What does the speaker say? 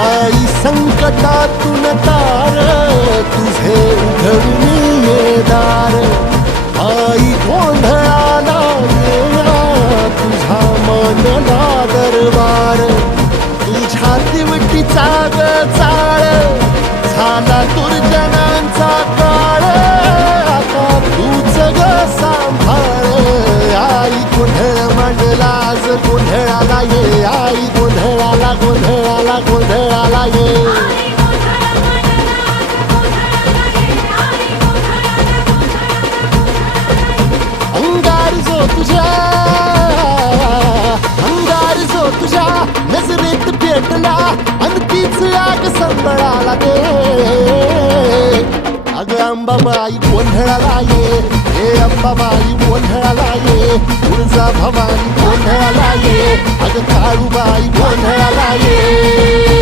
आई संकटातून तार तुझे उघडून ये दार. आई गोंधळाला येणा तुझा मनला दरबार. तुझ्या दिवटीचा ग चाळ झाला दुर्जनांचा काळ. आता तूच ग सांभाळ. आई गोंधळ मांडला आज गोंधळाला ये. आई गोंधळाला गोंधळाला गोंधळाला ये. अंगार जो तुझ्या नजरेत पेटला अन तीच आग संबळाला दे. अग अंबाबाई गोंधळाला ये. हे अंबाबाई गोंधळाला ये. तुळजा भवानी गोंधळाला ये. अग काळूबाई गोंधळाला ये.